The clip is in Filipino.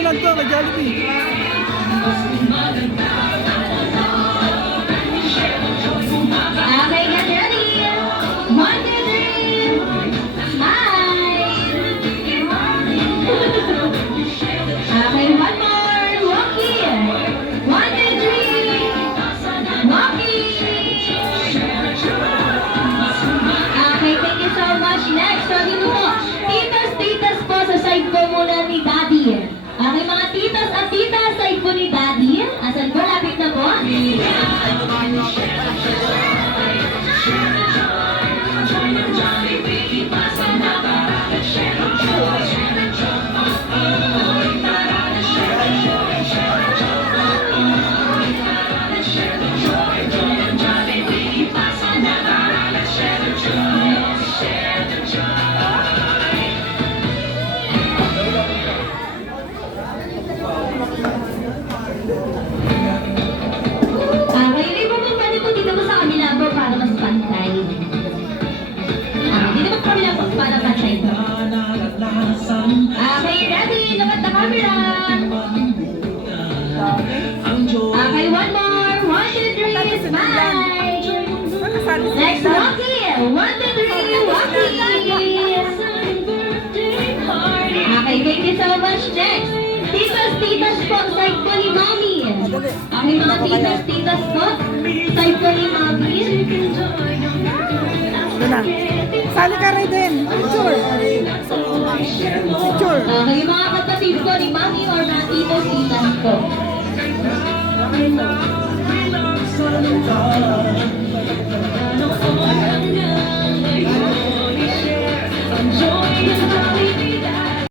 mo lang to, kay Jollibee. Okay, get ready. 1, 2, 3. Smile. Okay, one more. Walkie. 1, 2, 3. Walkie. Okay, thank you so much. Next, so dito po. Titas po sa side po muna ni Daddy. Okay, mga titas at titas, side po ni Daddy. Asan po? Lapit na po. Okay, ready? Look at the camera. Okay, one more. 1, 2, 3. Smile. Next, Walkie. 1, 2, 3. Walkie. Okay, thank you so much. Next, titas po, side po ni Mommy. Okay, mga titas po, side po ni Mommy. Doon na. Sali ka rin din. Picture. Picture. Okay, yung mga kapatid ko ni Mommy or mga titas po.